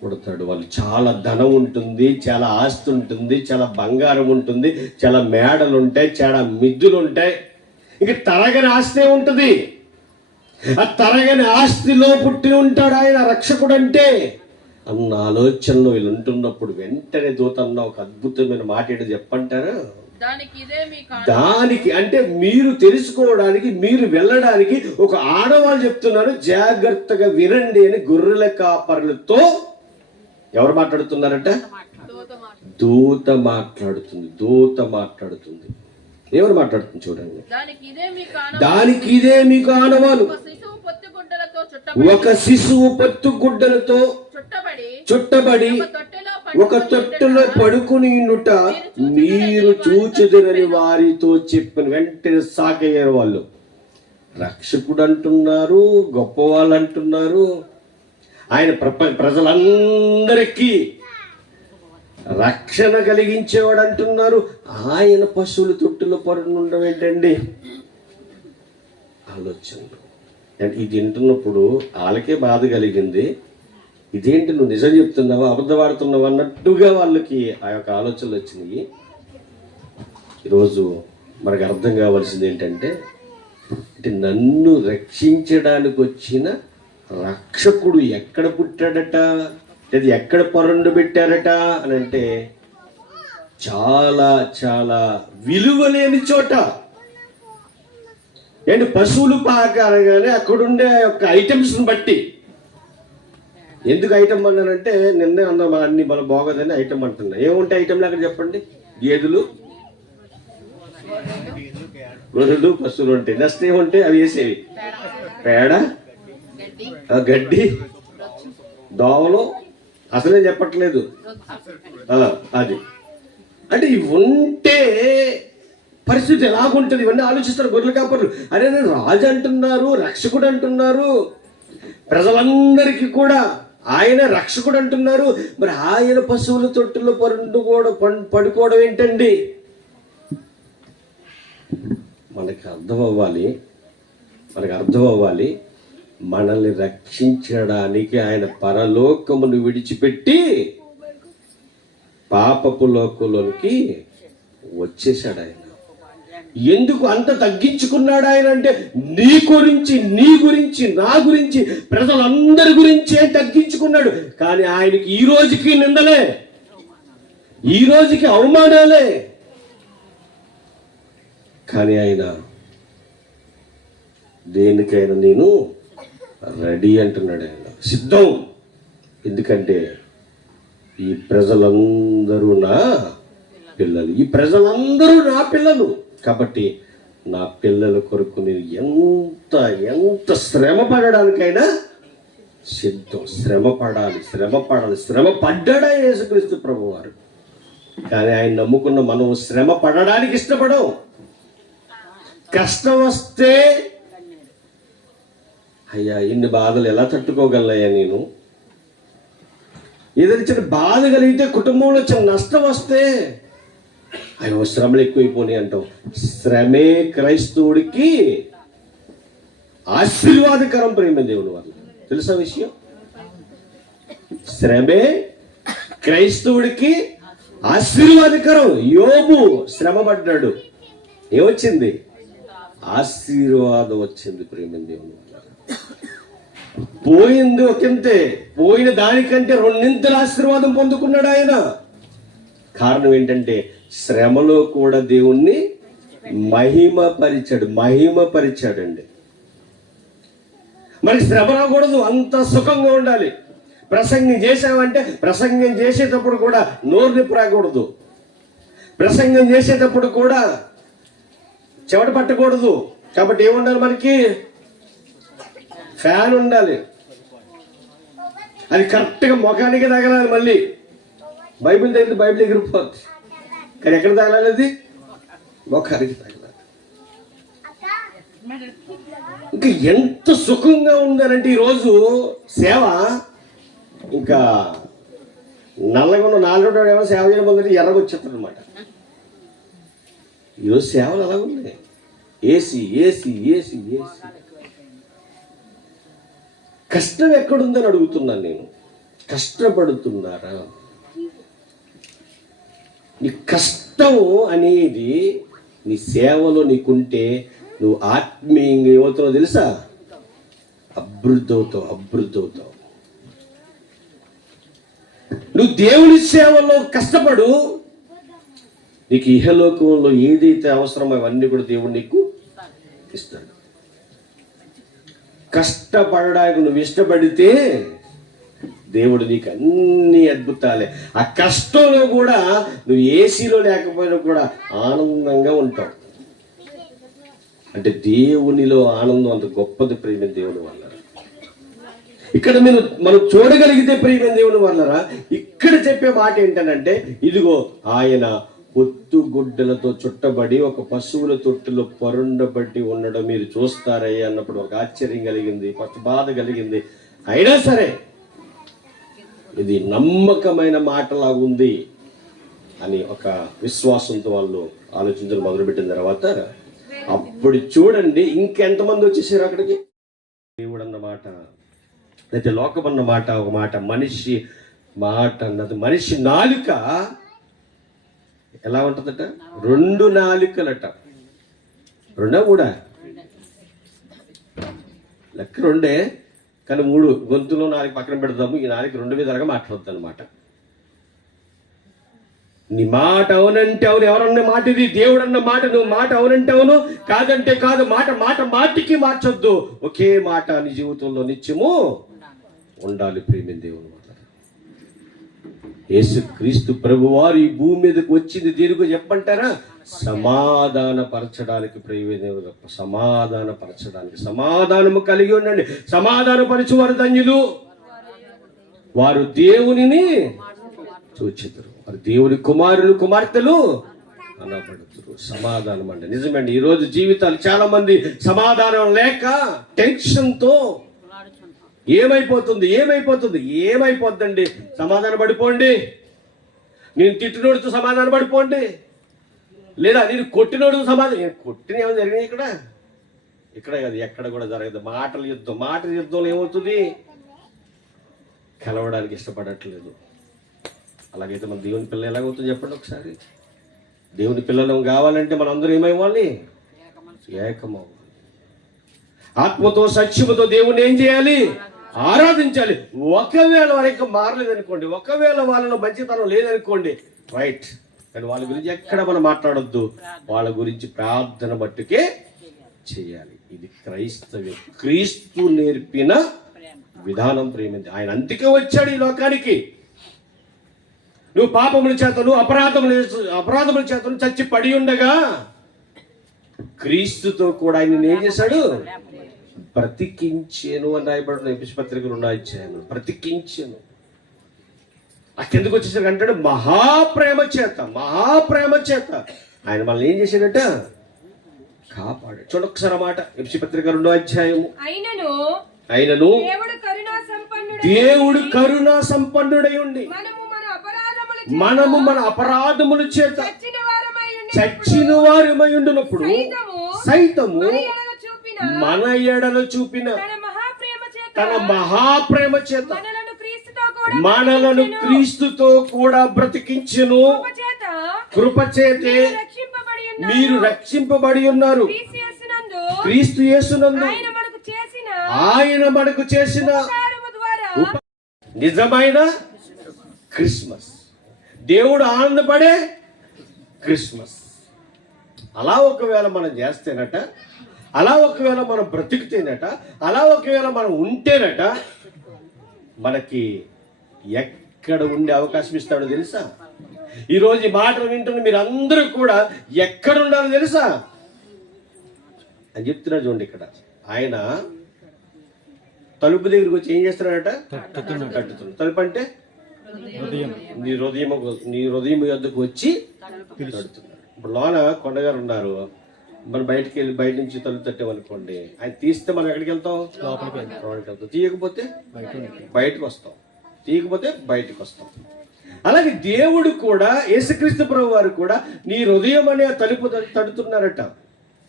పుడతాడు. వాళ్ళు చాలా ధనం ఉంటుంది, చాలా ఆస్తి ఉంటుంది, చాలా బంగారం ఉంటుంది, చాలా మేడలు ఉంటాయి, చాలా మిద్దులు ఉంటాయి. ఇంక తరగని ఆస్తే ఉంటుంది. ఆ తరగని ఆస్తిలో పుట్టి ఉంటాడు ఆయన రక్షకుడు అంటే అన్న ఆలోచనలో వీళ్ళు ఉంటున్నప్పుడు వెంటనే దూతన్న ఒక అద్భుతమైన మాట ఏంటో చెప్పంటారు. దానికి అంటే మీరు తెలుసుకోవడానికి, మీరు వెళ్ళడానికి ఒక ఆడవాళ్ళు చెప్తున్నారు, జాగ్రత్తగా వినండి అని గొర్రెల కాపరులతో ఎవరు మాట్లాడుతున్నారట? దూత మాట్లాడుతుంది. దూత మాట్లాడుతుంది. ఎవరు మాట్లాడుతుంది చూడండి. దానికి ఇదే మీకు ఆనవాలు. ఒక శిశువు పొత్తు గుడ్డలతో చుట్టబడి ఒక తొట్టెలో పడుకుని ఉండుట మీరు చూచుదురని వారితో చెప్పిన వెంటనే సాకయ్యారు వాళ్ళు. రక్షకుడు అంటున్నారు, గొప్ప వాళ్ళు అంటున్నారు, ఆయన ప్రజలందరికీ రక్షణ కలిగించేవాడు అంటున్నారు. ఆయన పశువుల తొట్టులో పడుకుండడం ఏంటండి ఆలోచనలు. ఇది వింటున్నప్పుడు వాళ్ళకే బాధ కలిగింది. ఇదేంటి నువ్వు నిజం చెప్తున్నావా అబద్ధం ఆడుతున్నావు అన్నట్టుగా వాళ్ళకి ఆ యొక్క ఆలోచనలు వచ్చినాయి. ఈరోజు మనకు అర్థం కావాల్సింది ఏంటంటే, నన్ను రక్షించడానికి వచ్చిన రక్షకుడు ఎక్కడ పుట్టాడట, లేదా ఎక్కడ పొరండు పెట్టారట అని అంటే చాలా చాలా విలువలేని చోట. ఏంటి పశువులు పాకారగానే అక్కడుండే యొక్క ఐటమ్స్ని బట్టి. ఎందుకు ఐటమ్ అన్నానంటే నిన్నే అన్నా అన్ని మన బాగోదని ఐటమ్ అంటున్నా. ఏముంటాయి ఐటమ్లు అక్కడ చెప్పండి? గేదెలు, గొర్రెలు, పశువులు ఉంటాయి. నెక్స్ట్ ఏముంటాయి? అవి వేసేవి పేడ, గడ్డి, దోవలు. అసలే చెప్పట్లేదు అది. అంటే ఇవి ఉంటే పరిస్థితి ఎలాగుంటుంది ఇవన్నీ ఆలోచిస్తారు గొర్రెల కాపరులు. అరే నేను రాజు అంటున్నారు, రక్షకుడు అంటున్నారు, ప్రజలందరికీ కూడా ఆయన రక్షకుడు అంటున్నారు, మరి ఆయన పశువుల తొట్టులో పడుకోవడం ఏంటండి? మనకి అర్థం అవ్వాలి మనల్ని రక్షించడానికి ఆయన పరలోకమును విడిచిపెట్టి పాపపు లోకంలోనికి వచ్చేసాడు. ఆయన ఎందుకు అంత తగ్గించుకున్నాడు ఆయన అంటే, నీ గురించి, నా గురించి, ప్రజలందరి గురించే తగ్గించుకున్నాడు. కానీ ఆయనకి ఈ రోజుకి నిందలే, ఈ రోజుకి అవమానాలే. కానీ ఆయన దేనికైనా నేను రెడీ అంటున్నాడు. ఆయన సిద్ధం. ఎందుకంటే ఈ ప్రజలందరూ నా పిల్లలు, ఈ ప్రజలందరూ నా పిల్లలు. కాబట్టి నా పిల్లల కొరకు నేను ఎంత శ్రమ పడడానికైనా సిద్ధం. శ్రమ పడ్డాడా యేసుక్రీస్తు ప్రభువారు. కానీ ఆయన నమ్ముకున్న మనం శ్రమ పడడానికి ఇష్టపడం. కష్టం వస్తే అయ్యా ఇన్ని బాధలు ఎలా తట్టుకోగలయ్యా నేను, ఏదైనా చిన్న బాధ కలిగితే, కుటుంబంలో చిన్న నష్టం వస్తే అయ్యో శ్రమలు ఎక్కువైపోయి అంటాం. శ్రమే క్రైస్తవుడికి ఆశీర్వాదకరం. ప్రేమ దేవుని వాళ్ళు తెలుసా విషయం? శ్రమే క్రైస్తవుడికి ఆశీర్వాదకరం. యోబు శ్రమ పడ్డాడు, ఏమొచ్చింది? ఆశీర్వాదం వచ్చింది. ప్రేమ దేవుని వాళ్ళ పోయింది ఒకంతే, పోయిన దానికంటే రెండింతల ఆశీర్వాదం పొందుకున్నాడు ఆయన. కారణం ఏంటంటే శ్రమలో కూడా దేవుణ్ణి మహిమపరిచాడండి. మనకి శ్రమ రాకూడదు, అంత సుఖంగా ఉండాలి. ప్రసంగం చేసామంటే ప్రసంగం చేసేటప్పుడు కూడా నోరు నొప్పి రాకూడదు. ప్రసంగం చేసేటప్పుడు కూడా చెమట పట్టకూడదు. కాబట్టి ఏముండాలి? మనకి ఫ్యాన్ ఉండాలి. అది కరెక్ట్గా ముఖానికి తగలాలి. మళ్ళీ బైబిల్ దగ్గర బైబిల్ ఎగిరిపోద్ది. కానీ ఎక్కడ తగలాలి? అది ముఖానికి తగలాలి. ఇంకా ఎంత సుఖంగా ఉందనంటే ఈరోజు సేవ ఇంకా నల్లగా ఉన్న 4 ఏమో సేవ చేయడం మొదటి ఎర్రగా వచ్చేస్తుంది అనమాట. ఈరోజు సేవలు అలా ఉన్నాయి. AC AC AC AC. కష్టం ఎక్కడుందని అడుగుతున్నాను నేను. కష్టపడుతున్నారా? నీ కష్టం అనేది నీ సేవలో నీకుంటే నువ్వు ఆత్మీయంగా ఏమవుతావో తెలుసా? అభివృద్ధి అవుతావు. నువ్వు దేవుని సేవలో కష్టపడు, నీకు ఇహలోకంలో ఏదైతే అవసరమో అవన్నీ కూడా దేవుడు నీకు ఇస్తాడు. కష్టపడడానికి నువ్వు ఇష్టపడితే దేవుడు నీకు అన్ని అద్భుతాలే. ఆ కష్టంలో కూడా నువ్వు ఏసీలో లేకపోయినా కూడా ఆనందంగా ఉంటావు. అంటే దేవునిలో ఆనందం అంత గొప్పది ప్రియమైన దేవుని వల్ల. ఇక్కడ మనం చూడగలిగితే ప్రియమైన దేవుని వల్లరా ఇక్కడ చెప్పే మాట ఏంటనంటే, ఇదిగో ఆయన పొత్తుగుడ్డలతో చుట్టబడి ఒక పశువుల తొట్టులో పరుండబట్టి ఉండడం మీరు చూస్తారయ్యా అన్నప్పుడు ఒక ఆశ్చర్యం కలిగింది, కొంత బాధ కలిగింది. అయినా సరే ఇది నమ్మకమైన మాటలాగుంది అని ఒక విశ్వాసంతో వాళ్ళు ఆలోచించడం మొదలుపెట్టిన తర్వాత అప్పుడు చూడండి ఇంకెంతమంది వచ్చేసారు అక్కడికి. దేవుడు అన్న మాట, అయితే లోకం అన్న మాట ఒక మాట, మనిషి మాట అన్నది, మనిషి నాలుక ఎలా ఉంటుందట? 2 నాలుకలట. 2 కూడా లెక్క 2, కానీ 3 గొంతులో 4 పక్కన పెడదాము. ఈ 4 2 విధాలుగా మాట్లాడద్దు అనమాట. నీ మాట అవునంటే అవును. ఎవరన్న మాట ఇది? దేవుడు అన్న మాట. నువ్వు మాట అవునంటే అవును, కాదంటే కాదు. మాటికి మార్చొద్దు. ఒకే మాట నీ జీవితంలో నిత్యము ఉండాలి ప్రియమైన దేవుని మాట. యేసుక్రీస్తు ప్రభువారు ఈ భూమి మీదకి వచ్చింది దీనికో చెప్పంటారా? సమాధానపరచడానికి. ప్రియమైన సమాధానపరచడానికి. సమాధానము కలిగి ఉండండి. సమాధానపరచువారు ధన్యులు, వారు దేవునిని చూచెదరు. వారు దేవుని కుమారులు కుమార్తెలు అనబడుతురు. సమాధానం అండి. నిజమండి, ఈరోజు జీవితాలు చాలా మంది సమాధానం లేక టెన్షన్తో ఏమైపోద్దండి. సమాధాన పడిపోండి. నేను తిట్టినోడితో సమాధాన పడిపోండి, లేదా నేను కొట్టినోడు సమాధానం. కొట్టిన ఏమైనా జరిగినాయి ఇక్కడ కాదు, ఎక్కడ కూడా జరగదు. మాటల యుద్ధంలో ఏమవుతుంది? కలవడానికి ఇష్టపడట్లేదు. అలాగైతే మన దేవుని పిల్లలు ఎలాగవుతుంది చెప్పండి ఒకసారి. దేవుని పిల్లలు కావాలంటే మనం అందరూ ఏమైవ్వాలి? ఏకమవ్వాలి. ఆత్మతో సత్యముతో దేవుణ్ణి ఏం చేయాలి? ఆరాధించాలి. ఒకవేళ వారికి మారలేదనుకోండి, ఒకవేళ వాళ్ళలో మంచితనం లేదనుకోండి, రైట్, కానీ వాళ్ళ గురించి ఎక్కడ మనం మాట్లాడొద్దు. వాళ్ళ గురించి ప్రార్థన మట్టుకే చేయాలి. ఇది క్రైస్తవ్యం, క్రీస్తు నేర్పిన విధానం. ప్రేమింది ఆయన, అందుకే వచ్చాడు ఈ లోకానికి. నువ్వు పాపముల చేతను అపరాధముల చేతను చచ్చి పడి ఉండగా క్రీస్తుతో కూడా ఆయన ఏం చేశాడు? బ్రతికించాను అని రాయబడిన ఎఫెసీ పత్రికలో 2వ అధ్యాయం. బ్రతికించాను. అక్కడెందుకు వచ్చేసరికి అంటాడు? మహాప్రేమ చేత ఆయన మనల్ని ఏం చేశాడట? కాపాడు. చూడొకసారి మాట, ఎఫెసీ పత్రిక 2వ అధ్యాయము. అయినను దేవుడు కరుణా సంపన్నుడై ఉండి మనము మన అపరాధముల చేత చచ్చిన వారమై ఉండినప్పుడు సైతము మన ఎడల చూపిన తన మహాప్రేమ చేత మనలను క్రీస్తుతో కూడా బ్రతికించును. కృపచేతే మీరు రక్షింపబడి ఉన్నారు. క్రీస్తు యేసునందు ఆయన మనకు చేసిన నిజమైన క్రిస్మస్. దేవుడు ఆనందపడే క్రిస్మస్. అలా ఒకవేళ మనం చేస్తేనట, అలా ఒకవేళ మనం బ్రతికితేనట, అలా ఒకవేళ మనం ఉంటేనట, మనకి ఎక్కడ ఉండే అవకాశం ఇస్తాడో తెలుసా? ఈరోజు ఈ మాటలు వింటున్న మీరు అందరూ కూడా ఎక్కడ ఉండాలో తెలుసా అని చెప్తున్నా. చూడండి, ఇక్కడ ఆయన తలుపు దగ్గరికి వచ్చి ఏం చేస్తున్నాడట? తట్టుతున్నాడు. తలుపు అంటే నీ హృదయం యొద్దకు వచ్చి తడుతున్నాడు. ఇప్పుడు లోన కొండగారు ఉన్నారు, మనం బయట నుంచి తలుపు తట్టామనుకోండి, ఆయన తీస్తే మనం ఎక్కడికి వెళ్తాం? లోపలికి వెళ్తాం. తీయకపోతే బయటకు వస్తాం, తీయకపోతే బయటకు వస్తాం. అలాగే దేవుడు కూడా, యేసుక్రీస్తు ప్రభు వారు కూడా నీ హృదయం అనే తలుపు తడుతున్నారట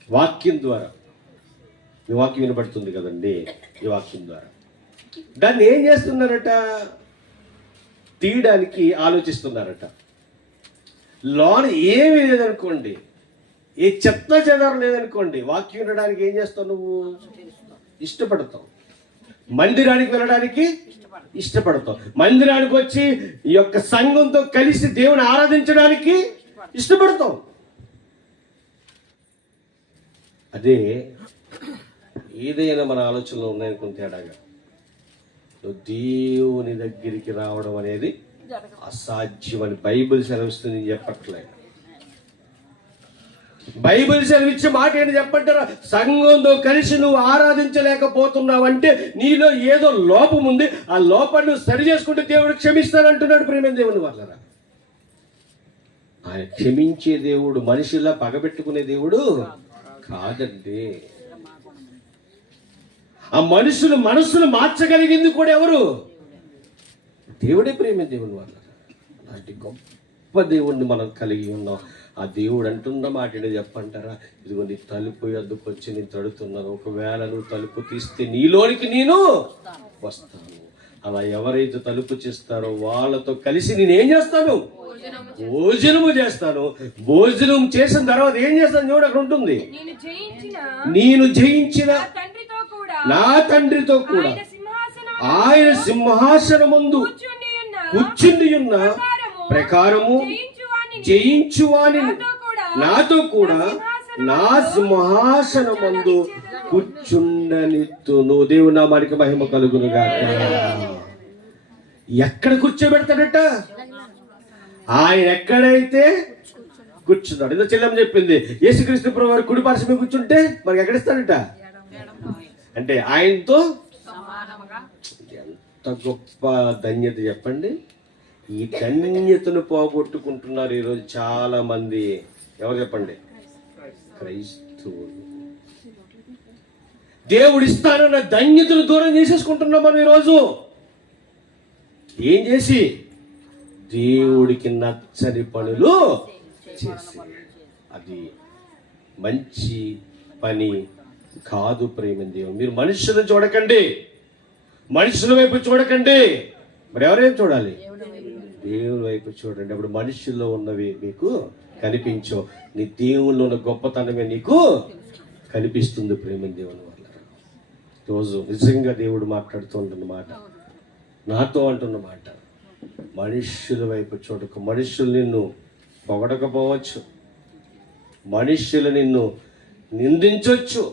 వాక్యం ద్వారా. ఈ వాక్యం వినబడుతుంది కదండి, ఈ వాక్యం ద్వారా. దాన్ని ఏం చేస్తున్నారట? తీయడానికి ఆలోచిస్తున్నారట. లోన ఏమీ లేదనుకోండి, ఏ చెత్త చెదారం లేదనుకోండి, వాక్యం వినడానికి ఏం చేస్తావు? నువ్వు ఇష్టపడతావు. మందిరానికి వెళ్ళడానికి ఇష్టపడతావు. మందిరానికి వచ్చి ఈ యొక్క సంఘంతో కలిసి దేవుని ఆరాధించడానికి ఇష్టపడతావు. అదే ఏదైనా మన ఆలోచనలో ఉన్నాయనుకుని తేడాగా దేవుని దగ్గరికి రావడం అనేది అసాధ్యమని బైబిల్ సెలవిస్తుంది. చెప్పట్లేదు. బైబిల్ సెలవిచ్చే మాట ఏంటి చెప్పంటారా? సంఘంతో కలిసి నువ్వు ఆరాధించలేకపోతున్నావు అంటే నీలో ఏదో లోపం ఉంది. ఆ లోపాన్ని నువ్వు సరి చేసుకుంటే దేవుడు క్షమిస్తానంటున్నాడు. ప్రేమ దేవుని వాళ్ళరా, ఆయన క్షమించే దేవుడు, మనిషిలా పగబెట్టుకునే దేవుడు కాదండి. ఆ మనసులు మార్చగలిగింది కూడా ఎవరు? దేవుడే. ప్రేమ దేవుని వాళ్ళ అలాంటి గొప్ప దేవుణ్ణి మనం కలిగి ఉన్నాం. ఆ దేవుడు అంటున్న మాట చెప్పంటారా? ఇదిగో నీ తలుపు వద్దకు వచ్చి నేను తడుతున్నాను, ఒకవేళ నువ్వు తలుపు తీస్తే నీలోనికి నేను వస్తాను. అలా ఎవరైతే తలుపు చేస్తారో వాళ్ళతో కలిసి నేనేం చేస్తాను? భోజనము చేస్తాను. భోజనం చేసిన తర్వాత ఏం చేస్తాను? చూడు, అక్కడ ఉంటుంది, నేను జయించిన నా తండ్రితో కూడా ఆయన సింహాసనమందు కూర్చుండి ఉన్న ప్రకారము జయించువాని నాతో కూడా నా సింహాసనమందు కూర్చుండనిత్తును. దేవుని నామానికి మహిమ కలుగును గాక. ఎక్కడ కూర్చోబెడతాడట? ఆయన ఎక్కడైతే కూర్చున్నాడు. ఏదో చెల్లెమ్మ చెప్పింది, యేసుక్రీస్తు ప్రభువు వారు కుడి పార్శ్వమే కూర్చుంటే మనకి ఎక్కడిస్తాడట? అంటే ఆయనతో. ఎంత గొప్ప ధన్యత చెప్పండి. ఈ ధన్యతను పోగొట్టుకుంటున్నారు ఈరోజు చాలా మంది. ఎవరు చెప్పండి? క్రైస్తవులు. దేవుడు ఇస్తానన్న ధన్యతను దూరం చేసేసుకుంటున్నాం మనం ఈరోజు. ఏం చేసి? దేవుడికి నచ్చని పనులు చేసి. అది మంచి పని కాదు. ప్రేమ దేవుడు. మీరు మనుషులను చూడకండి, మనుషుల వైపు చూడకండి. మరి ఎవరేం చూడాలి? దేవుని వైపు చూడండి. అప్పుడు మనుషుల్లో ఉన్నవి మీకు కనిపించో, నీ దేవుల్లో ఉన్న గొప్పతనమే నీకు కనిపిస్తుంది. ప్రేమ దేవుని వల్ల రోజు నిజంగా దేవుడు మాట్లాడుతూ మాట, నాతో అంటున్న మాట, మనుష్యుల వైపు చూడకు. మనుష్యులు నిన్ను పొగడకపోవచ్చు, మనుష్యులు నిన్ను నిందించవచ్చు,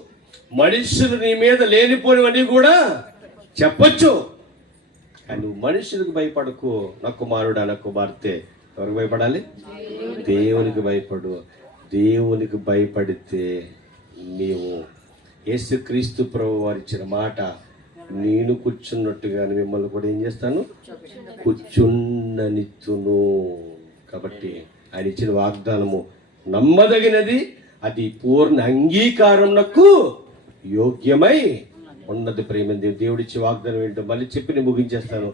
మనుష్యులు నీ మీద లేనిపోనివన్నీ కూడా చెప్పొచ్చు. కానీ నువ్వు మనుషులకు భయపడకు. నా కుమారుడు, నా కుమార్తె ఎవరికి భయపడాలి? దేవునికి భయపడు. దేవునికి భయపడితే నీవు యేసుక్రీస్తు ప్రభువు వారు ఇచ్చిన మాట, నేను కూర్చున్నట్టుగానే మిమ్మల్ని కూడా ఏం చేస్తాను? కూర్చున్ననిత్తును. కాబట్టి ఆయన ఇచ్చిన వాగ్దానము నమ్మదగినది, అది పూర్ణ అంగీకారంకు యోగ్యమై ఉన్నది. ప్రేమ దేవుడిచ్చే వాగ్దానం ఏంటో మళ్ళీ చెప్పి నేను ముగించేస్తాను.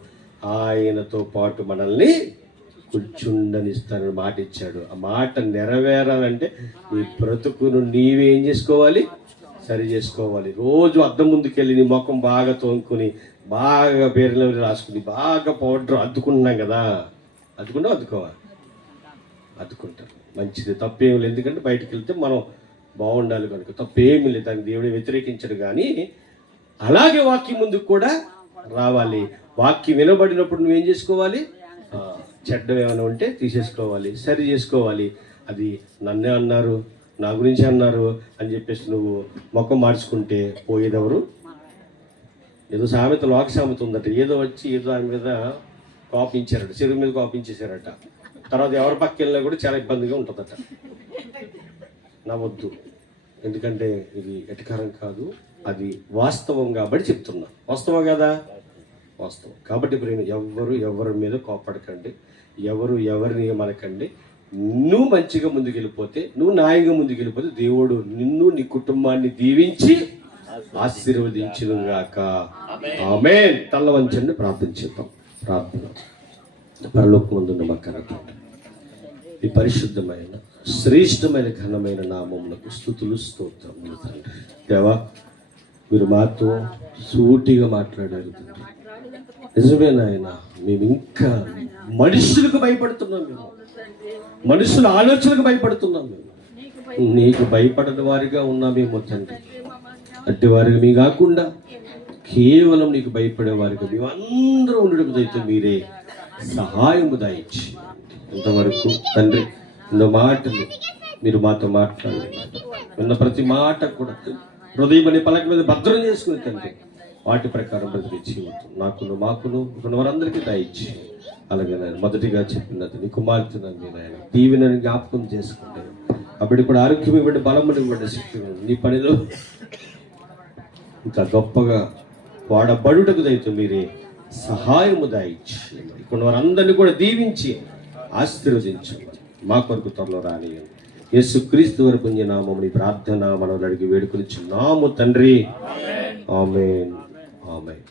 ఆయనతో పాటు మనల్ని కూర్చుండనిస్తానని మాట ఇచ్చాడు. ఆ మాట నెరవేరాలంటే నీ బ్రతుకును నీవేం చేసుకోవాలి? సరి చేసుకోవాలి. రోజు అద్దం ముందుకెళ్ళి నీ ముఖం బాగా తోముకుని, బాగా పేర్లు రాసుకుని, బాగా పౌడర్ అద్దుకుంటున్నాం కదా. అద్దుకోవాలి. అద్దుకుంటారు, మంచిది, తప్పేమి లేదు. ఎందుకంటే బయటకు వెళ్తే మనం బాగుండాలి కనుక తప్పేమి లేదు. దాన్ని దేవుడు వ్యతిరేకించడు. కానీ అలాగే వాక్యం ముందుకు కూడా రావాలి. వాక్యం వినబడినప్పుడు నువ్వేం చేసుకోవాలి? చెడ్డం ఏమైనా ఉంటే తీసేసుకోవాలి, సరి చేసుకోవాలి. అది నన్నే అన్నారు, నా గురించి అన్నారు అని చెప్పేసి నువ్వు ముఖం మార్చుకుంటే పోయేదెవరు? ఏదో సామెత, లోక సామెత ఉందట. ఏదో వచ్చి ఏదో దాని మీద కోపించారట, చెరువు మీద కోపించేశారట. తర్వాత ఎవరి పక్క వెళ్ళినా కూడా చాలా ఇబ్బందిగా ఉంటుందట. నవ్వొద్దు, ఎందుకంటే ఇది ఎటకారం కాదు, అది వాస్తవం కాబట్టి చెప్తున్నా. వాస్తవం కదా? వాస్తవం కాబట్టి ప్రేమ, ఎవరి మీద కోపడకండి, ఎవరిని మనకండి. నువ్వు మంచిగా ముందుకెళ్ళిపోతే, నువ్వు న్యాయంగా ముందుకెళ్ళిపోతే దేవుడు నిన్ను, నీ కుటుంబాన్ని దీవించి ఆశీర్వదించుగాక. ఆమేన్. తల్ల వంచండి, ప్రార్థించేద్దాం. ప్రార్థన. పరలోకమందున్న మా కర్త, ఈ పరిశుద్ధమైన శ్రేష్టమైన ఘనమైన నామములకు స్తుతులు, స్తోత్రములు తండ్రి. దేవా, మీరు మాతో సూటిగా మాట్లాడారు తండ్రి. నిజమే నాయన, మేము ఇంకా మనుషులకు భయపడుతున్నాం, మేము మనుషుల ఆలోచనకు భయపడుతున్నాం, మేము నీకు భయపడని వారిగా ఉన్నామేమో తండ్రి. అట్టి వారికి మీ కాకుండా కేవలం నీకు భయపడే వారికి మేము అందరూ ఉండడం అయితే మీరే సహాయము దాయిచ్చి. ఇంతవరకు తండ్రి ఎన్నో మాటలు మీరు మాతో మాట్లాడాలి. విన్న ప్రతి మాట కూడా హృదయం అనే పలక మీద భద్రం చేసుకుని తండ్రి వాటి ప్రకారం బ్రతికి నాకును మాకును ఉన్న వారందరికీ దయచి. అలాగే నేను మొదటిగా చెప్పినది నీ కుమార్తెనండి నాయన దీవెనని జ్ఞాపకం చేసుకుంటాను. అప్పటి కూడా ఆరోగ్యం ఇవ్వండి, బలం ఇవ్వండి, శక్తి నీ పనిలో ఇంకా గొప్పగా వాడబడుటకు దయతో మీరే సహాయము దాయిచ్చి ఇక్కడ వారందరినీ కూడా దీవించి ఆశీర్వదించు. మా కొరకు త్వరలో రానియండి. యేసుక్రీస్తు వారి పుణ్యనామముని ప్రార్థన మనం అడిగి వేడుకొనిచున్నాము తండ్రి. ఆమేన్, ఆమేన్.